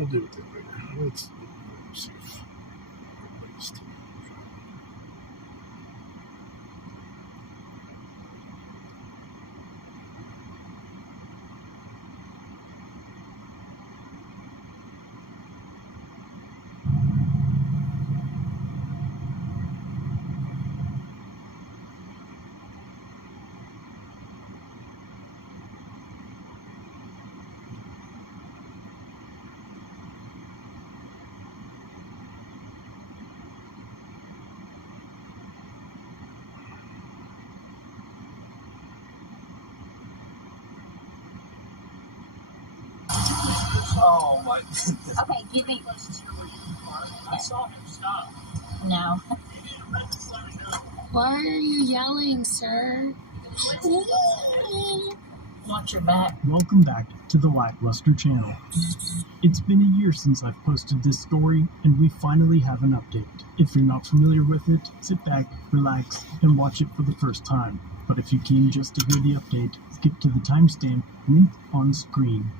We'll do it that way. Let's see if everybody's still. Oh my goodness. Okay, give me. I saw him stop. No. Why are you yelling, sir? Watch your back. Welcome back to the Lackluster channel. It's been a year since I've posted this story, and we finally have an update. If you're not familiar with it, sit back, relax, and watch it for the first time. But if you came just to hear the update, skip to the timestamp linked on screen.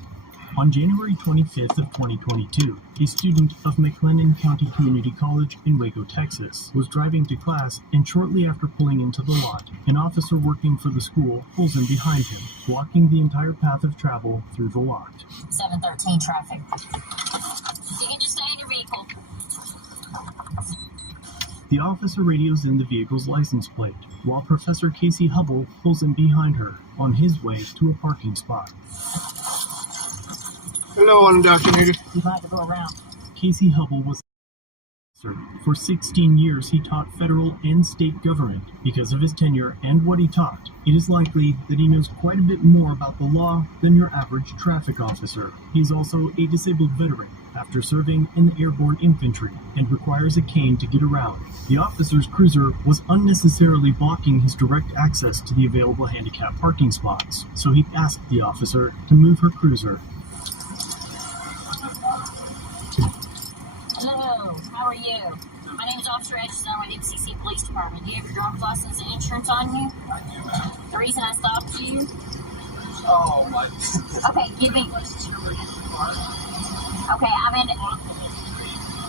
On January 25th of 2022, a student of McLennan County Community College in Waco, Texas, was driving to class, and shortly after pulling into the lot, an officer working for the school pulls in behind him, blocking the entire path of travel through the lot. 713 traffic. You can just stay in your vehicle. The officer radios in the vehicle's license plate, while Professor Casey Hubble pulls in behind her on his way to a parking spot. Hello, unindoctrinated. You might have to go around. Casey Hubble was for 16 years. He taught federal and state government. Because of his tenure and what he taught, it is likely that he knows quite a bit more about the law than your average traffic officer. He's also a disabled veteran after serving in the airborne infantry and requires a cane to get around. The officer's cruiser was unnecessarily blocking his direct access to the available handicap parking spots, so he asked the officer to move her cruiser. Hello, how are you? My name is Officer Edges. I'm with MCC Police Department. Do you have your driver's license and insurance on you? I do, ma'am. The reason I stopped you? Oh my goodness. Okay, give me.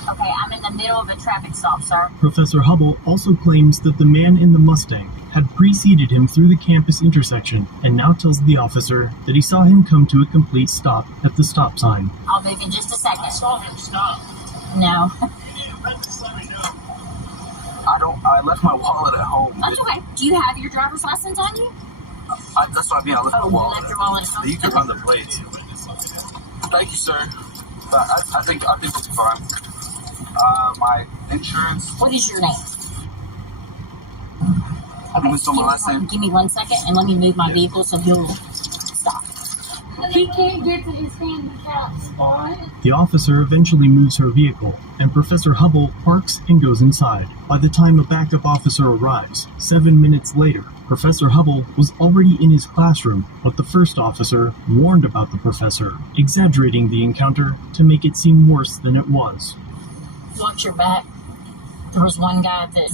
Okay, I'm in the middle of a traffic stop, sir. Professor Hubble also claims that the man in the Mustang had preceded him through the campus intersection and now tells the officer that he saw him come to a complete stop at the stop sign. I'll move in just a second. I saw him stop. No. I left my wallet at home. That's okay. Do you have your driver's license on you? That's what I mean. I left my You wallet. left your wallet at home? You can run the plates. Thank you, sir. I think it's fine. My insurance. What is your name? Mr. My last name. Give me 1 second and let me move my vehicle so he'll stop. He can't get to his handicap spot. The officer eventually moves her vehicle, and Professor Hubble parks and goes inside. By the time a backup officer arrives, 7 minutes later, Professor Hubble was already in his classroom, but the first officer warned about the professor, exaggerating the encounter to make it seem worse than it was. Watch your back. There was one guy that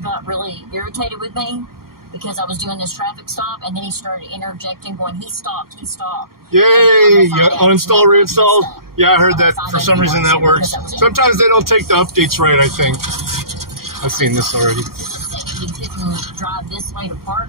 got really irritated with me because I was doing this traffic stop, and then he started interjecting, going, he stopped. Yay! Yeah, uninstall, reinstall. Yeah, I heard that. For some reason that works. Sometimes they don't take the updates right, I think. I've seen this already. He couldn't drive this way to park,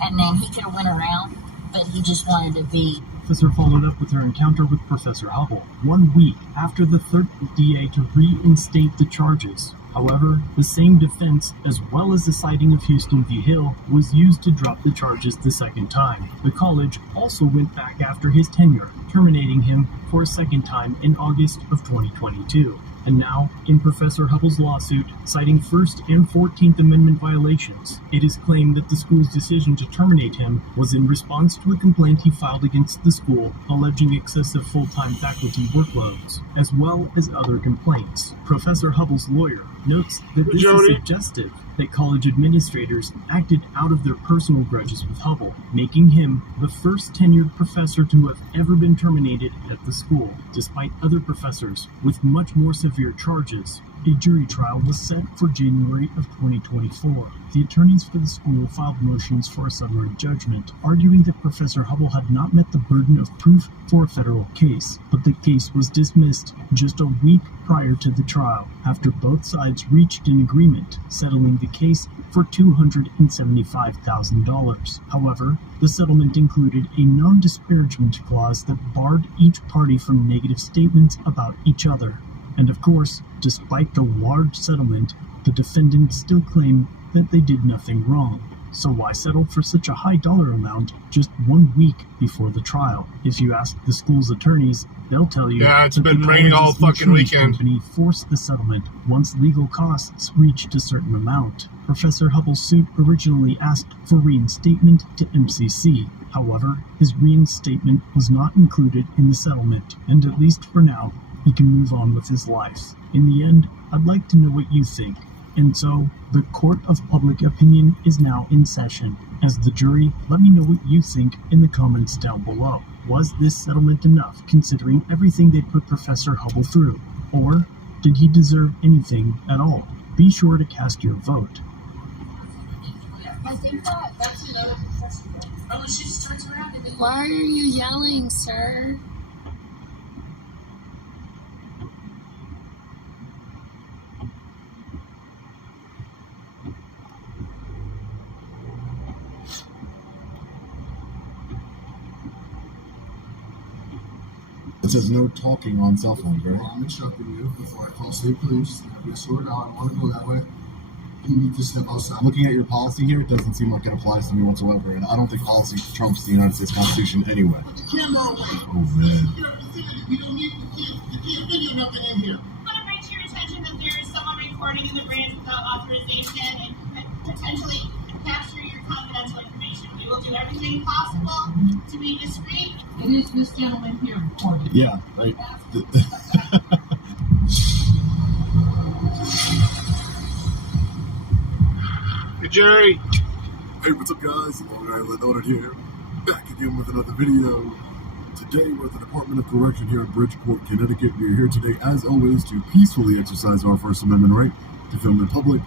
and then he could have went around, but he just wanted to be. Officer followed up with her encounter with Professor Hubble 1 week after the third DA to reinstate the charges. However, the same defense, as well as the citing of Houston v. Hill, was used to drop the charges the second time. The college also went back after his tenure, terminating him for a second time in August of 2022. And now, in Professor Hubble's lawsuit, citing First and 14th Amendment violations, it is claimed that the school's decision to terminate him was in response to a complaint he filed against the school alleging excessive full-time faculty workloads, as well as other complaints. Professor Hubble's lawyer notes that this is suggestive that college administrators acted out of their personal grudges with Hubble, making him the first tenured professor to have ever been terminated at the school, despite other professors with much more severe charges a jury trial was set for January of 2024. The attorneys for the school filed motions for a summary judgment, arguing that Professor Hubble had not met the burden of proof for a federal case, but the case was dismissed just a week prior to the trial, after both sides reached an agreement, settling the case for $275,000. However, the settlement included a non-disparagement clause that barred each party from negative statements about each other. And of course, despite the large settlement, the defendants still claim that they did nothing wrong. So why settle for such a high dollar amount just 1 week before the trial? If you ask the school's attorneys, they'll tell you it's that been the raining all college's fucking insurance weekend. company forced the settlement once legal costs reached a certain amount. Professor Hubble's suit originally asked for reinstatement to MCC. However, his reinstatement was not included in the settlement, and at least for now, he can move on with his life. In the end, I'd like to know what you think. And so, the court of public opinion is now in session. As the jury, let me know what you think in the comments down below. Was this settlement enough, considering everything they put Professor Hubble through? Or did he deserve anything at all? Be sure to cast your vote. I think that's another professor. Oh, she just turns around and then... Why are you yelling, sir? It says no talking on cell phones, right? I'm instructing you before I call state police. Guess what? Now I want to go that way. You need to step outside. Looking at your policy here, it doesn't seem like it applies to me whatsoever, and I don't think policy trumps the United States Constitution anyway. Put the camera away. Oh, man. You're a facility. We don't need the kids. You can't video nothing in here. I want to bring to your attention that there is someone recording in the branch without authorization and could potentially capture your confidential information. We will do everything possible to be discreet. It is this gentleman here recording. Yeah, right. Hey, Jerry. Hey, what's up, guys? Long Island Audit here. Back again with another video. Today, we're at the Department of Correction here in Bridgeport, Connecticut. We're here today, as always, to peacefully exercise our First Amendment right to film in public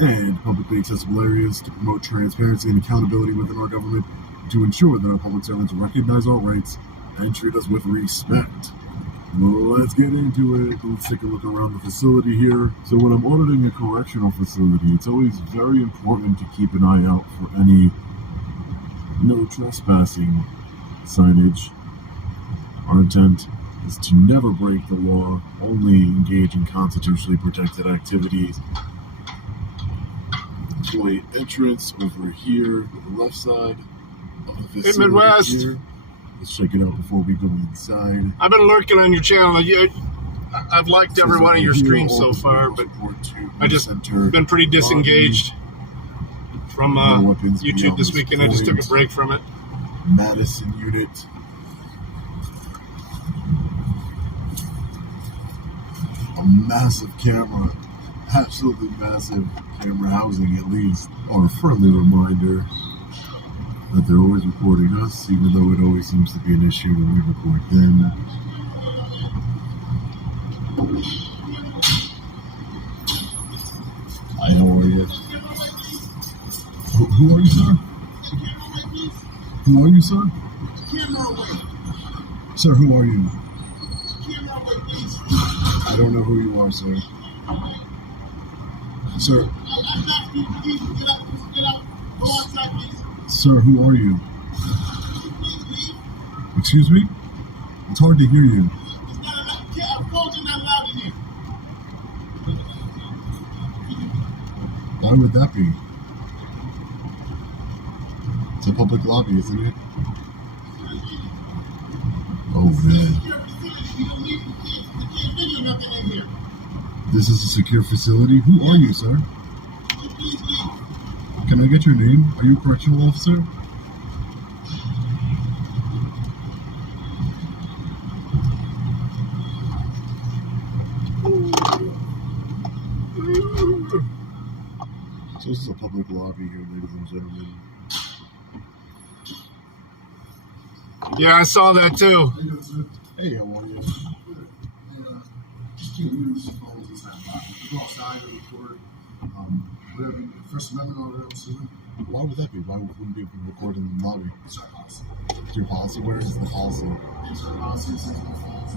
and publicly accessible areas, to promote transparency and accountability within our government, to ensure that our public servants recognize our rights and treat us with respect. Let's get into it. Let's take a look around the facility here. So when I'm auditing a correctional facility, it's always very important to keep an eye out for any no trespassing signage. Our intent is to never break the law, only engage in constitutionally protected activities. Employee entrance over here to the left side of the facility. Hey, Midwest. Here. Let's check it out before we go inside. I've been lurking on your channel. I've liked every one of your streams so far, but I just been pretty disengaged from YouTube this weekend. I just took a break from it. Madison unit. A massive camera. Absolutely massive camera housing, at least. Or a friendly reminder that they're always recording us, even though it always seems to be an issue when we record them. Hi, how are you? Who are you, sir? Who are you, sir? Sir, who are you? I don't know who you are, sir. Sir. Sir, who are you? Excuse me? It's hard to hear you. Why would that be? It's a public lobby, isn't it? Oh, man. This is a secure facility? Who are you, sir? Can I get your name? Are you a correctional officer? So this is a public lobby here, ladies and gentlemen. Yeah, I saw that too. Hey, how are you? Go outside and record. Whatever. First Amendment or whatever. So Why would that be? Why wouldn't we be recording in the lobby? it's our policy. It's your policy? Where is the policy? It's our policy. It says no phones.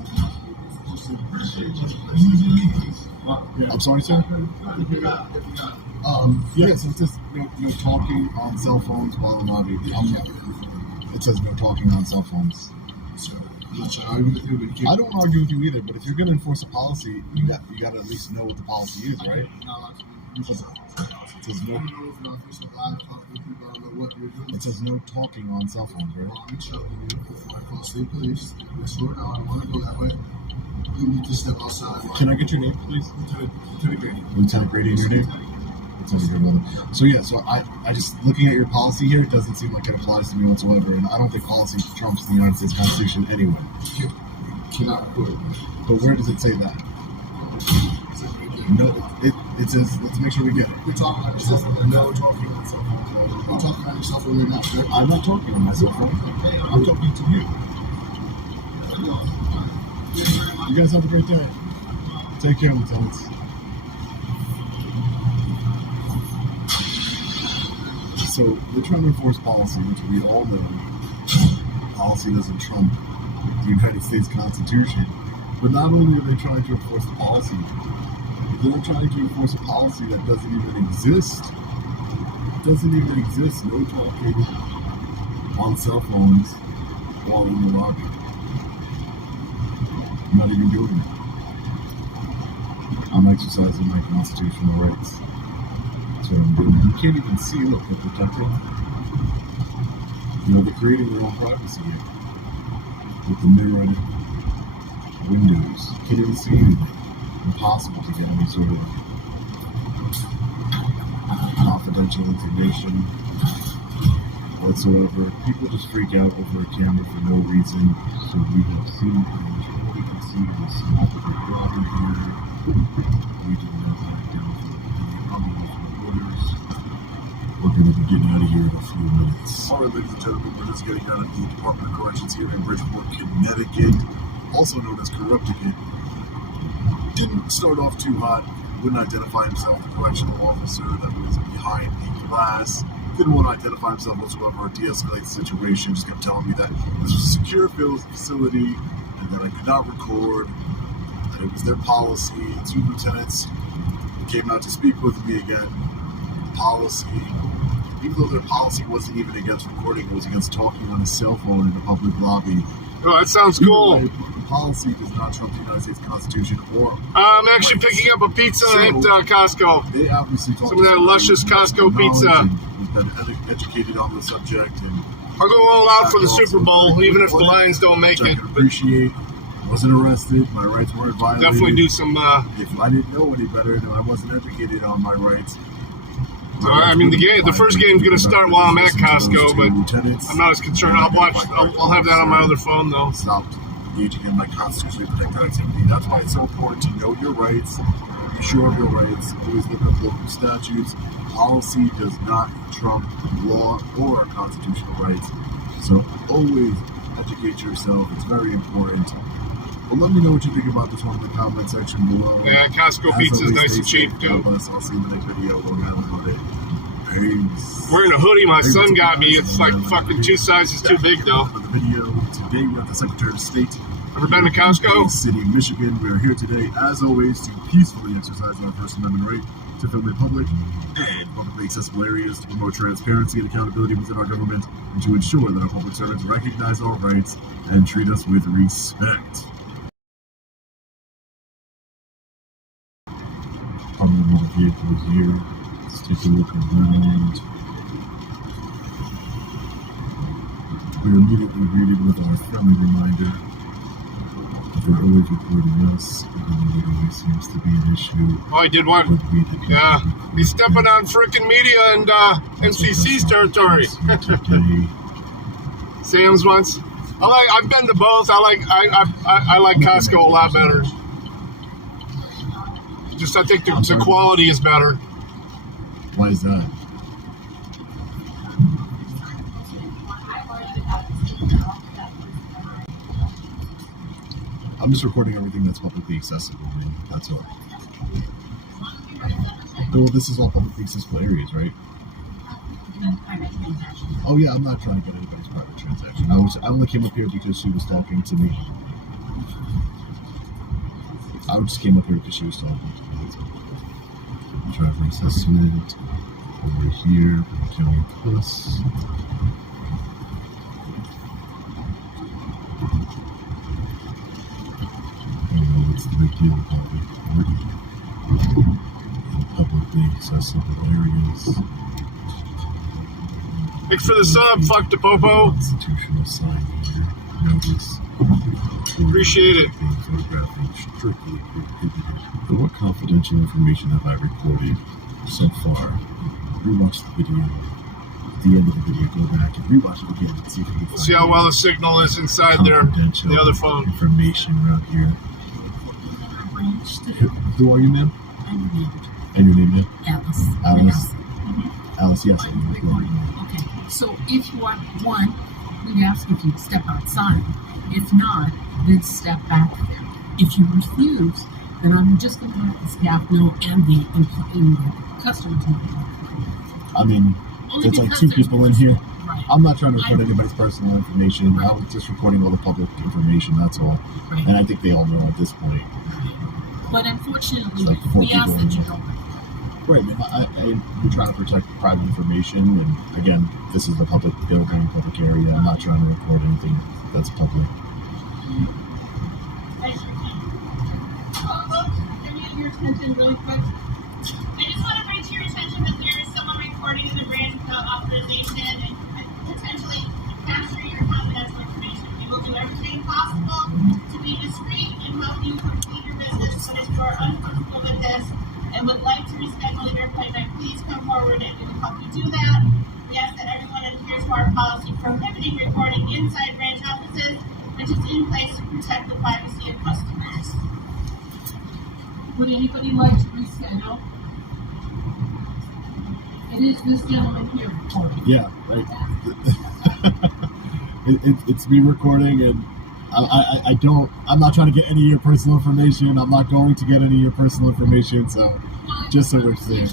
I'm sorry, sir? Yeah, so it says no talking on cell phones while in the lobby. It says no talking on cell phones. So I'm not trying to argue with you, but you can't. I don't argue with you either, but if you're going to enforce a policy, you got to at least know what the policy is, right? It says no. It says no talking on cell phones, right? I'm telling you, before I call state police, escort out, I want to go that way. You need to step outside. Can I get your name, please? Lieutenant Grady. Lieutenant Grady, your name? Lieutenant Grady. So yeah, I just looking at your policy here, it doesn't seem like it applies to me whatsoever, and I don't think policy trumps the United States Constitution anyway. You cannot record. But where does it say that? No, it says, let's make sure we get it. You're talking on yourself. No, we're talking on yourself. You're talking on yourself when you're not, sir. I'm not talking on myself. I'm talking to you. You guys have a great day. Take care, lieutenants. So they're trying to enforce policy, which we all know policy doesn't trump the United States Constitution. But not only are they trying to enforce the policy, they're trying to enforce a policy that doesn't even exist. It doesn't even exist. No talking on cell phones while in the lobby. I'm not even doing it. I'm exercising my constitutional rights. That's what I'm doing. You can't even see, look, they're protecting. They're creating their own privacy here. With the mirrored windows. You can't even see anything. Impossible to get any sort of confidential information whatsoever. People just freak out over a camera for no reason. So we have seen what we can see is not the problem here. We did not back down for any unlawful orders. We're going to be getting out of here in a few minutes. All right, ladies and gentlemen, we're just getting out of the Department of Corrections here in Bridgeport, Connecticut, also known as Corrupticate. Didn't start off too hot, wouldn't identify himself, the correctional officer that was behind the glass. Didn't want to identify himself whatsoever or de-escalate the situation, just kept telling me that this was a secure facility and that I could not record, that it was their policy. 2 lieutenants came out to speak with me again. Policy, even though their policy wasn't even against recording, it was against talking on a cell phone in a public lobby. Oh, that sounds cool. The policy does not trump the United States Constitution or. I'm actually picking up a pizza at Costco. They obviously talk some of that luscious Costco pizza. We've been educated on the subject, and I'll go all out for the Super Bowl, even if the Lions don't make it. I can appreciate. Wasn't arrested. My rights weren't violated. Definitely do some. If I didn't know any better, then I wasn't educated on my rights. I mean, the first game's going to start while I'm at Costco, but I'm not as concerned. I'll have that on my other phone, though. Stopped engaging in my constitutionally protected activity. That's why it's so important to know your rights, be sure of your rights, always look up local statutes. Policy does not trump law or constitutional rights. So always educate yourself. It's very important. But let me know what you think about this one in the comment section below. Yeah, Costco pizza is nice and cheap, too. I'll see you in the next video. Long Island Monday. Peace. Wearing a hoodie my son got me. It's like fucking 2 sizes too big, though. For the video today, we have the Secretary of State. Ever been to Costco? City of Michigan. We are here today, as always, to peacefully exercise our First Amendment right to film in public and publicly accessible areas to promote transparency and accountability within our government and to ensure that our public servants recognize our rights and treat us with respect. Unlimited vehicle here. Let's take a look around. We're immediately greeted with our friendly reminder that they're always recording us, even though it always seems to be an issue. Oh, I did one. Yeah, he's stepping on frickin' media and MCC's territory. Sam's once. I've been to both. I like Costco a lot better. Just I think the quality is better. Why is that? I'm just recording everything that's publicly accessible. That's all. Well, this is all publicly accessible areas, right? Oh yeah, I'm not trying to get anybody's private transaction. I only came up here because she was talking to me. I just came up here because she was talking to me. Driver assessment over here, County Plus. What's the big deal about it? In publicly accessible areas. Thanks for the sub, fuck the popo. Constitutional sign here. Notice. Appreciate it. Photographing strictly prohibited. But what confidential information have I recorded so far? Rewatch the video. At the end of the video, go back and rewatch it again and see if you can find See how well the signal is inside there. The other phone. Information around here. Who are you, ma'am? And your name, ma'am? Alice. Alice. Alice, yes. Okay. So if you are one, we ask if you step outside. If not, then step back there. If you refuse, then I'm just going to let the staff know and the customers know. I mean, there's like two people in here. Right. I'm not trying to record anybody's personal information. I was just recording all the public information, that's all. Right. And I think they all know at this point. But unfortunately, Like four we ask people that in you here. don't. Right, we're trying to protect private information, and again, this is the public building, public area. I'm not trying to record anything that's public. Can we get your attention really quick? I just want to bring to your attention that there is someone recording in the branch without authorization and potentially capture your confidential information. We will do everything possible to be discreet and help you complete your business, but if you are uncomfortable with this and would like to reschedule your appointment, please come forward and we will help you do that. We ask that everyone adheres to our policy prohibiting recording inside branch offices, which is in place to protect the privacy of customers. Would anybody like to reschedule? It is this gentleman here recording. Yeah, right. It's me recording, and I'm not trying to get any of your personal information. I'm not going to get any of your personal information, so just so we're clear.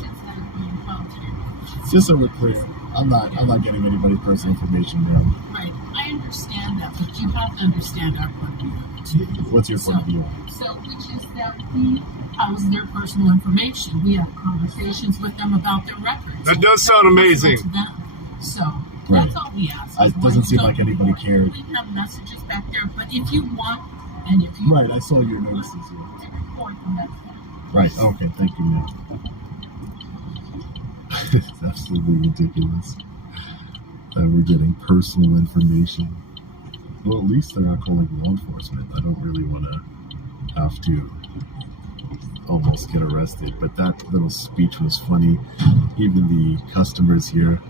Just so we're clear. I'm not getting anybody's personal information, man. Right, I understand that, but you have to understand our point of view too. What's your point of view? So, which is that we house their personal information. We have conversations with them about their records. That does sound amazing. To them. So, Right. that's all we ask. It doesn't seem like anybody cared. We have messages back there, but if you want, and if you Right, I saw your notices here. to report them, that's fine. Right, okay, thank you, ma'am. It's absolutely ridiculous that we're getting personal information. Well, at least they're not calling law enforcement. I don't really want to have to almost get arrested, but that little speech was funny. Even the customers here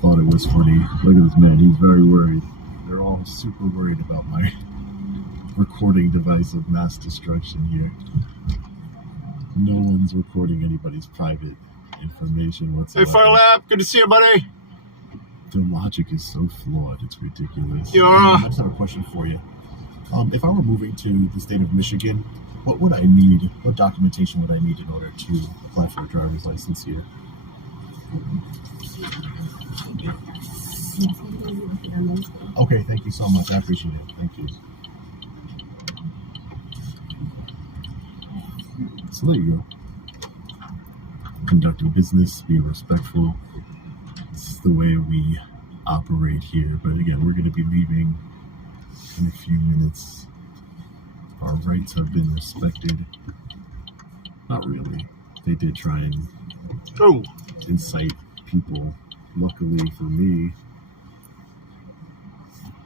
thought it was funny. Look at this man, he's very worried. They're all super worried about my recording device of mass destruction here. No one's recording anybody's private information whatsoever. Hey, Farlap, good to see you, buddy. Their logic is so flawed, it's ridiculous. Yeah. I just have a question for you. If I were moving to the state of Michigan, what would I need? What documentation would I need in order to apply for a driver's license here? Okay, thank you so much. I appreciate it. Thank you. So there you go. Conducting business, being respectful. It's the way we operate here. But again, we're going to be leaving in a few minutes. Our rights have been respected. Not really. They did try and incite people. Luckily for me,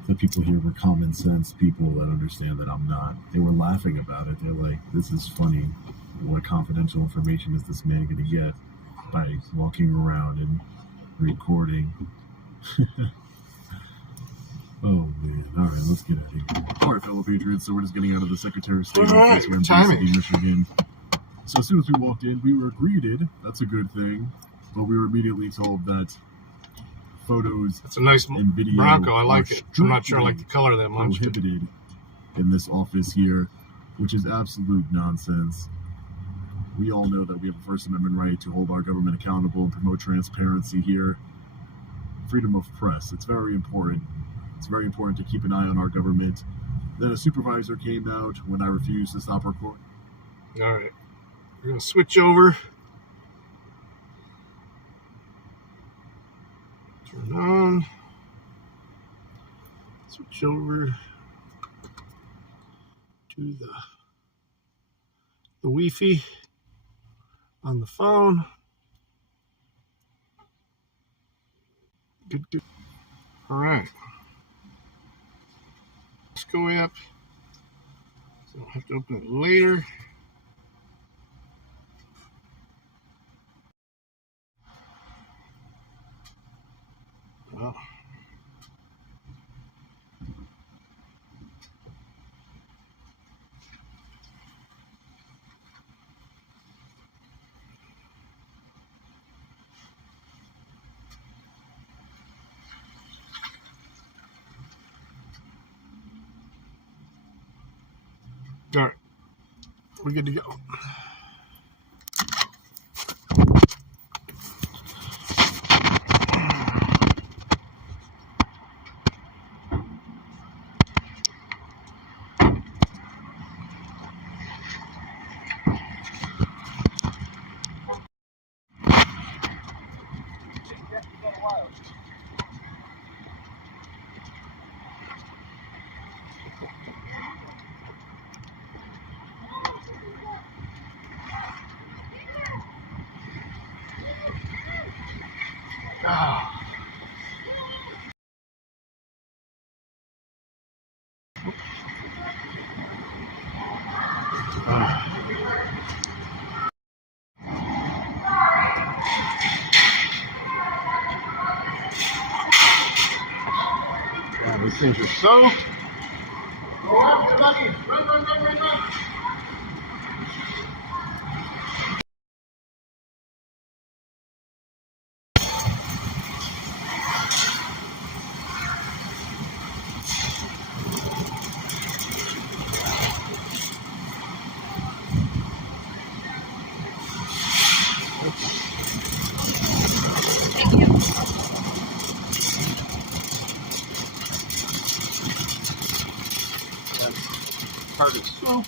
the people here were common sense people that understand that I'm not. They were laughing about it. They're like, this is funny. What confidential information is this man going to get by walking around and recording? Oh man. Alright, let's get out of here. Alright, fellow patriots, so we're just getting out of the Secretary of State office here in Bay City, Michigan. So as soon as we walked in, we were greeted. That's a good thing. But we were immediately told that photos It's a nice and video Bronco. I like are it. I'm not sure I like the color that much. prohibited in this office here, which is absolute nonsense. We all know that we have a First Amendment right to hold our government accountable and promote transparency here. Freedom of press. It's very important. It's very important to keep an eye on our government. Then a supervisor came out when I refused to stop recording. All right. We're going to switch over. Turn on. Switch over to the Wi-Fi on the phone. Good. All right. Costco app. So I'll have to open it later. Well. All right, we're good to go. These things are soaked. Go up, everybody. Run. Part of soup.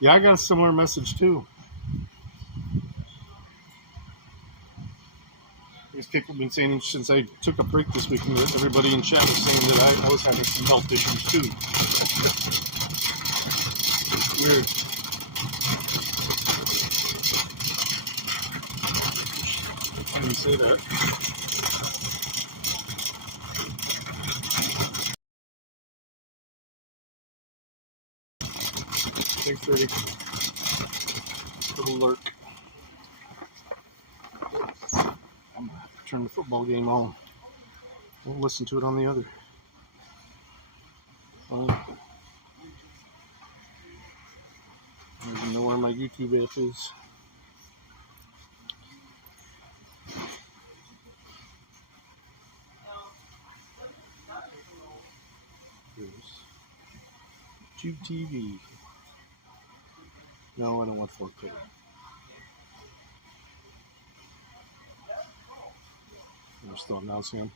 Yeah, I got a similar message too. These people have been saying since I took a break this week, and everybody in chat was saying that I was having some health issues too. Weird. I didn't say that. Thanks, Freddie. Little lurk. I'm gonna have to turn the football game on. We'll listen to it on the other. I don't even know where my YouTube app is. YouTube TV. No, I don't want 4K. We're still announcing them.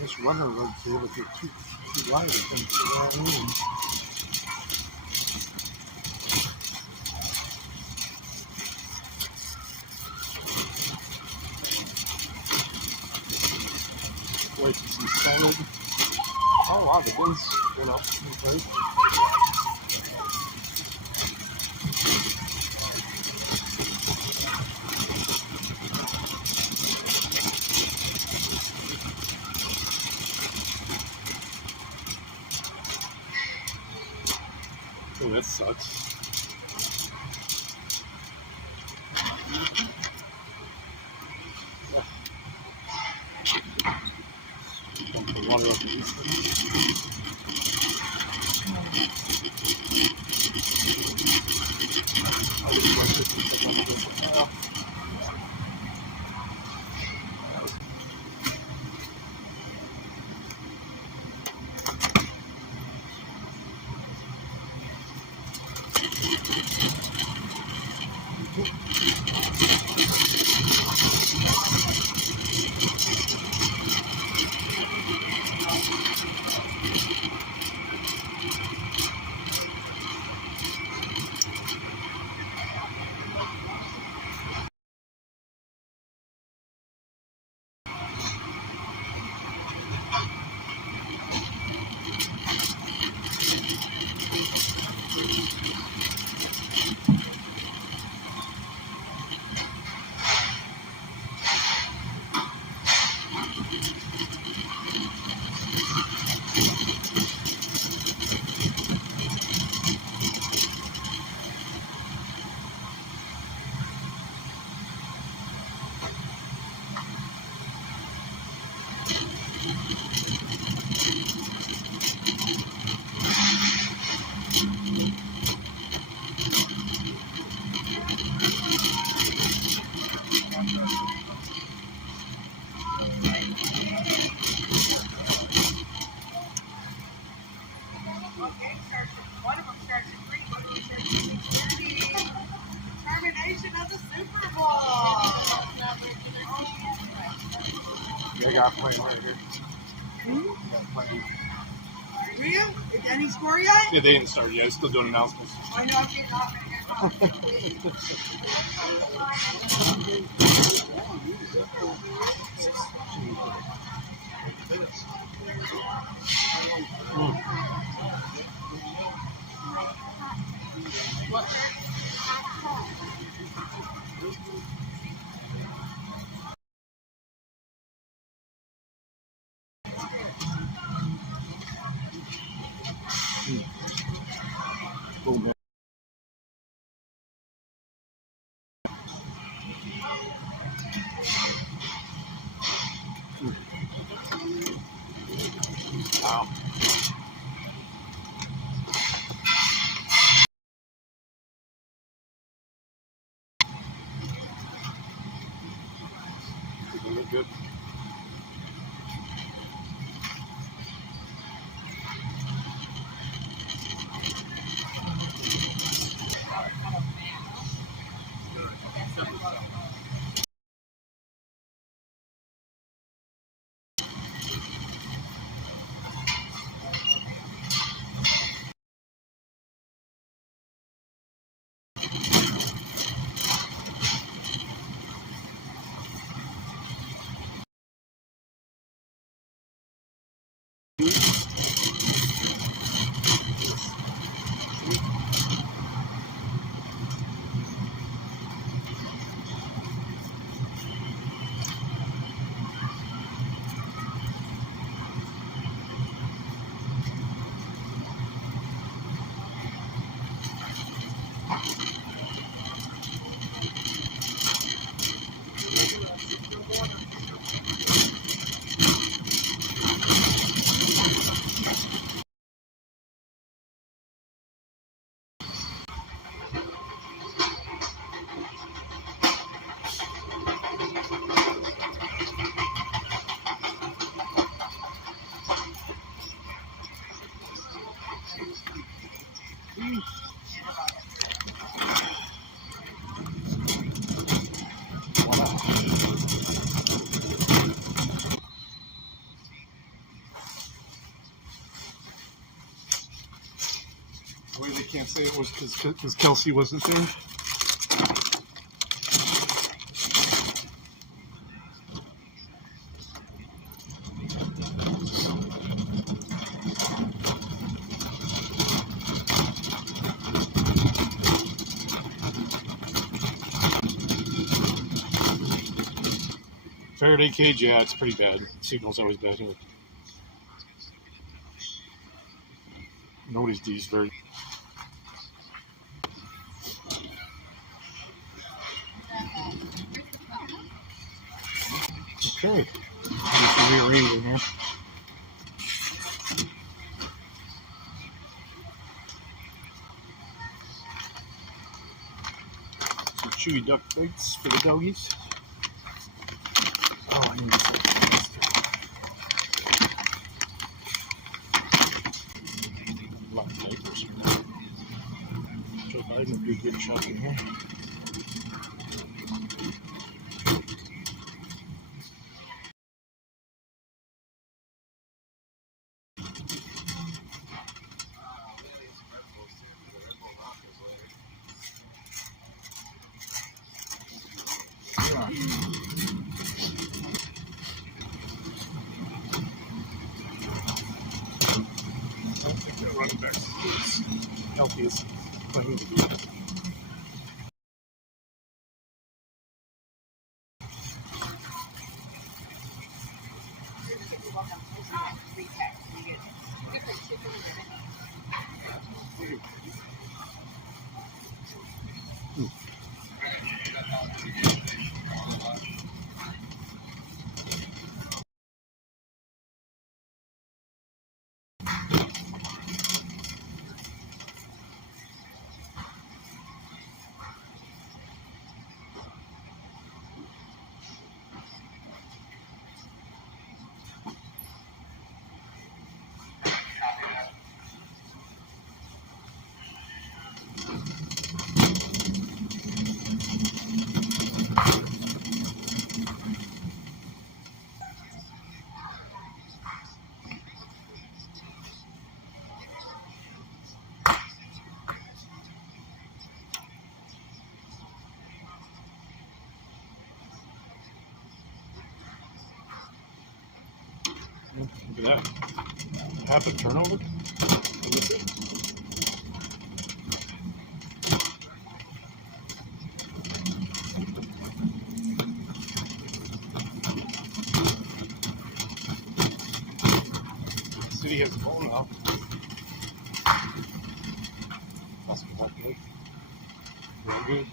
This runner road's able to get too light. Wait, some salad. Oh wow, the bins, okay. Oh, that sucks. Dump the water up these things. They got playing right here. Real? Did Danny score yet? Yeah, they didn't start yet. I'm still doing announcements. I know I'm getting off. Boom. Wow. Does it look good? The way they can't say it was because Kelsey wasn't there. Faraday cage, yeah, it's pretty bad. Signal's always bad here. Nobody's these very. Okay. Just rearrange in here. Some chewy duck bites for the doggies. Oh, I need to say a lot of diapers. Joe Biden would do a good job in here. I don't think they're running back as healthy as playing to be. Look at that. Half a turnover? What is it? The city has a ball now. Basketball play. Very good.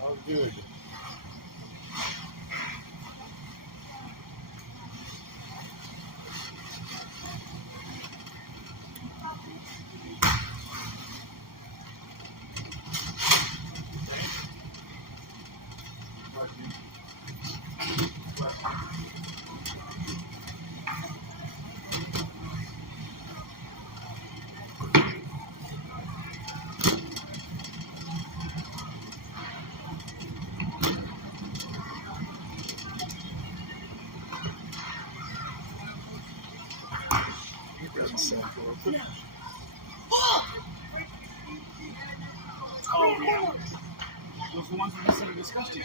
How good. Oh, yeah. Those are the ones we said are disgusting.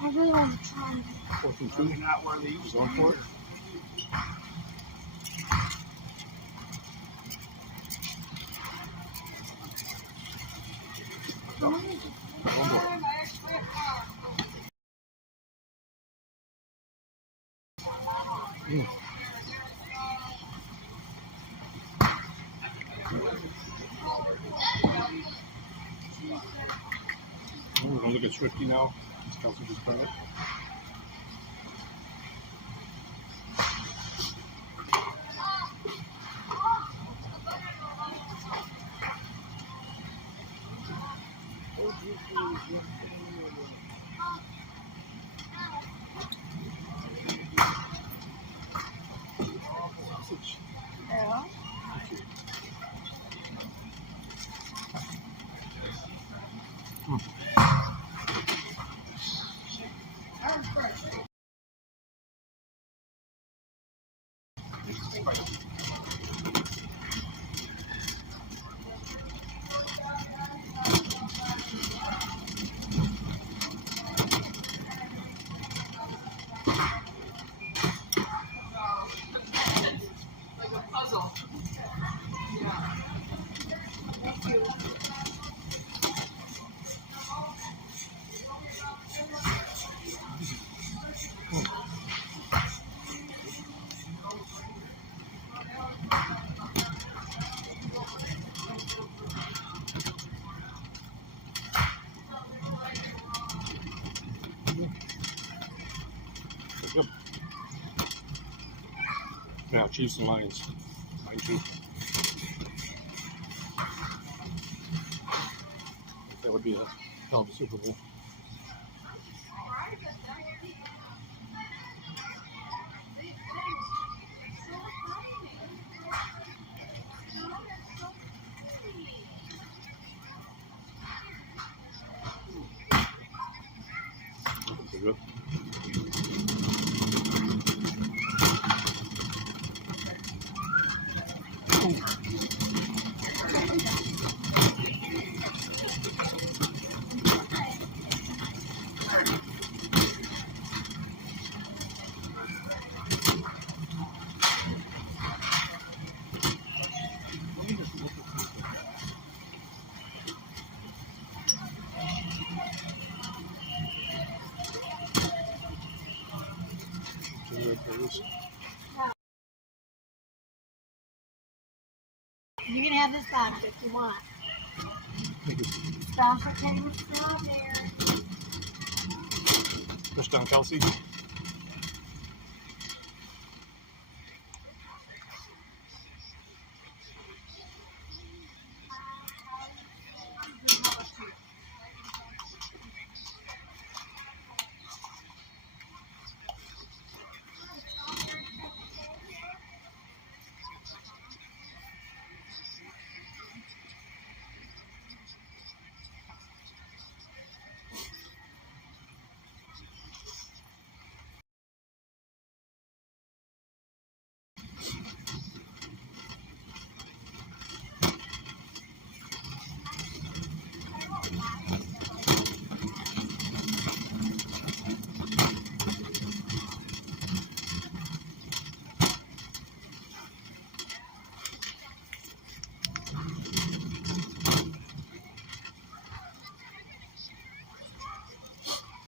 I really want to try them. 4th and 2. They're not where they used to Going be. for it. We're going to look at Swifty now. Kelsey just playing it. Yep. Yeah, Chiefs and Lions. 9-2. That would be a hell of a Super Bowl. Pretty good. You can have this basket if you want. Stop for Taylor's still there. Touchdown, Kelsey.